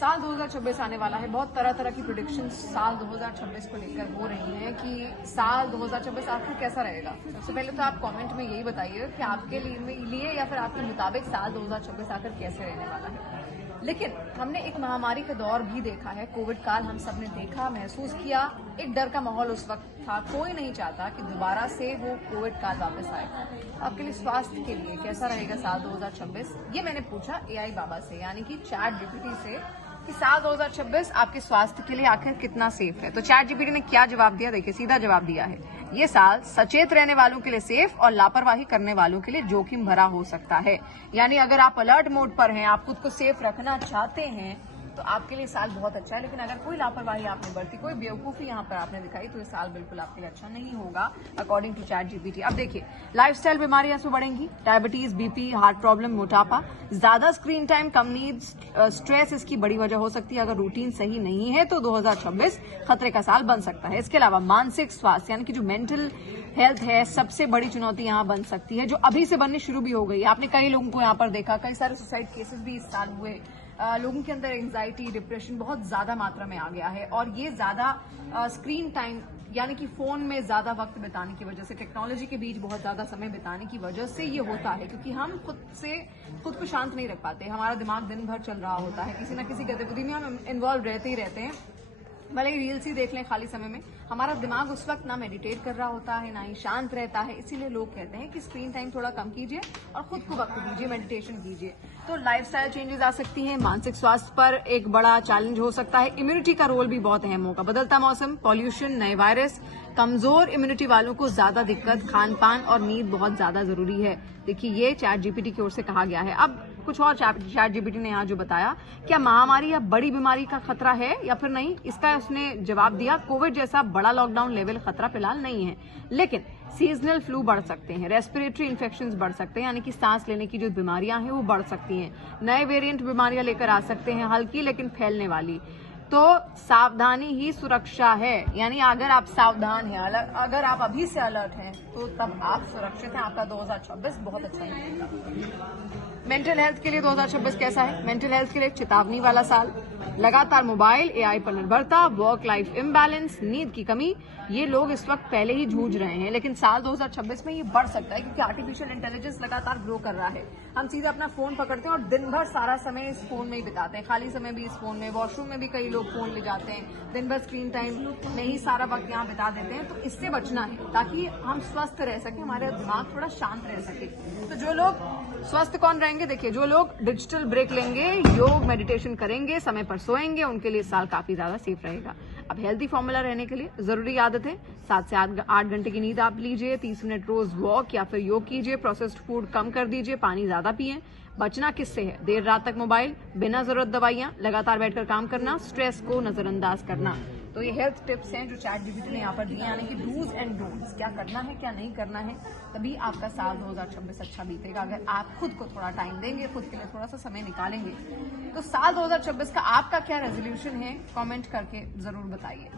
साल 2026 आने वाला है। बहुत तरह तरह की प्रेडिक्शंस साल 2026 को लेकर हो रही हैं कि साल 2026 आखिर कैसा रहेगा। सबसे पहले तो आप कमेंट में यही बताइए कि आपके लिए या फिर आपके मुताबिक साल 2026 आखिर कैसे रहने वाला है। लेकिन हमने एक महामारी का दौर भी देखा है, कोविड काल हम सब ने देखा, महसूस किया। एक डर का माहौल उस वक्त था, कोई नहीं चाहता कि दोबारा से वो कोविड काल वापस आए। आपके लिए स्वास्थ्य के लिए कैसा रहेगा साल 2026, ये मैंने पूछा एआई बाबा से, यानी कि चैट जीपीटी से, कि साल 2026 आपके स्वास्थ्य के लिए आखिर कितना सेफ है। तो चैट जीपीटी ने क्या जवाब दिया, देखिए सीधा जवाब दिया है, ये साल सचेत रहने वालों के लिए सेफ और लापरवाही करने वालों के लिए जोखिम भरा हो सकता है। यानी अगर आप अलर्ट मोड पर हैं, आप खुद को सेफ रखना चाहते हैं, तो आपके लिए साल बहुत अच्छा है। लेकिन अगर कोई लापरवाही आपने बरती, कोई बेवकूफी यहाँ पर आपने दिखाई, तो ये साल बिल्कुल आपके लिए अच्छा नहीं होगा अकॉर्डिंग टू चैट जीपीटी। अब देखिए, लाइफस्टाइल बीमारियां तो बढ़ेंगी, डायबिटीज, बीपी, हार्ट प्रॉब्लम, मोटापा, ज्यादा स्क्रीन टाइम, कम नींद, स्ट्रेस इसकी बड़ी वजह हो सकती है। अगर रूटीन सही नहीं है तो 2026 खतरे का साल बन सकता है। इसके अलावा मानसिक स्वास्थ्य यानी कि जो मेंटल हेल्थ है, सबसे बड़ी चुनौती यहाँ बन सकती है, जो अभी से बननी शुरू भी हो गई है। आपने कई लोगों को यहाँ पर देखा, कई सारे सुसाइड केसेस भी इस साल हुए। लोगों के अंदर एंजाइटी, डिप्रेशन बहुत ज्यादा मात्रा में आ गया है, और ये ज्यादा स्क्रीन टाइम यानी कि फोन में ज्यादा वक्त बिताने की वजह से, टेक्नोलॉजी के बीच बहुत ज्यादा समय बिताने की वजह से ये होता है। क्योंकि हम खुद को शांत नहीं रख पाते, हमारा दिमाग दिन भर चल रहा होता है, किसी ना किसी गतिविधि में हम इन्वॉल्व रहते ही रहते हैं। भले ही रील्स ही देख लें खाली समय में, हमारा दिमाग उस वक्त ना मेडिटेट कर रहा होता है, ना ही शांत रहता है। इसीलिए लोग कहते हैं कि स्क्रीन टाइम थोड़ा कम कीजिए और खुद को वक्त दीजिए, मेडिटेशन कीजिए। तो लाइफस्टाइल चेंजेस आ सकती हैं, मानसिक स्वास्थ्य पर एक बड़ा चैलेंज हो सकता है। इम्यूनिटी का रोल भी बहुत अहम होगा, बदलता मौसम, पॉल्यूशन, नए वायरस, कमजोर इम्यूनिटी वालों को ज्यादा दिक्कत, खान पान और नींद बहुत ज्यादा जरूरी है। देखिए, ये चैट जीपीटी की ओर से कहा गया है। अब कुछ और चैट जीपीटी ने यहाँ जो बताया, क्या महामारी या बड़ी बीमारी का खतरा है या फिर नहीं, इसका उसने जवाब दिया, कोविड जैसा बड़ा लॉकडाउन लेवल खतरा फिलहाल नहीं है, लेकिन सीजनल फ्लू बढ़ सकते हैं, रेस्पिरेटरी इन्फेक्शंस बढ़ सकते हैं, यानी कि सांस लेने की जो बीमारियां हैं वो बढ़ सकती हैं, नए वेरिएंट बीमारियां लेकर आ सकते हैं, हल्की लेकिन फैलने वाली। तो सावधानी ही सुरक्षा है, यानी अगर आप सावधान हैं, अगर आप अभी से अलर्ट हैं, तो तब आप सुरक्षित हैं। आपका 2026 बहुत अच्छा निकलेगा। मेंटल हेल्थ के लिए 2026 कैसा है? मेंटल हेल्थ के लिए चेतावनी वाला साल, लगातार मोबाइल, एआई पर निर्भरता, वर्क लाइफ इम्बैलेंस, नींद की कमी, ये लोग इस वक्त पहले ही जूझ रहे हैं, लेकिन साल 2026 में ये बढ़ सकता है, क्योंकि आर्टिफिशियल इंटेलिजेंस लगातार ग्रो कर रहा है। हम सीधे अपना फोन पकड़ते हैं और दिन भर सारा समय इस फोन में ही बिताते हैं, खाली समय भी इस फोन में, वॉशरूम में भी कई लोग फोन ले जाते हैं, दिन भर स्क्रीन टाइम में ही सारा वक्त यहाँ बिता देते हैं। तो इससे बचना है ताकि हम स्वस्थ रह सके, हमारा दिमाग थोड़ा शांत रह सके। तो जो लोग स्वस्थ कौन रहेंगे, देखिए, जो लोग डिजिटल ब्रेक लेंगे, योग मेडिटेशन करेंगे, समय पर सोएंगे, उनके लिए साल काफी ज्यादा सेफ रहेगा। अब हेल्दी फॉर्मूला रहने के लिए जरूरी आदतें, 7 से 8 घंटे की नींद आप लीजिए, 30 मिनट रोज वॉक या फिर योग कीजिए, प्रोसेस्ड फूड कम कर दीजिए, पानी ज्यादा पिए। बचना किससे है? देर रात तक मोबाइल, बिना जरूरत दवाइयां, लगातार बैठकर काम करना, स्ट्रेस को नजरअंदाज करना। तो ये हेल्थ टिप्स हैं जो चैट जीपीटी ने यहाँ पर दिए, यानी कि डूज एंड डोंट्स, क्या करना है क्या नहीं करना है, तभी आपका साल 2026 अच्छा बीतेगा। अगर आप खुद को थोड़ा टाइम देंगे, खुद के लिए थोड़ा सा समय निकालेंगे। तो साल 2026 का आपका क्या रेजोल्यूशन है, कमेंट करके जरूर बताइए।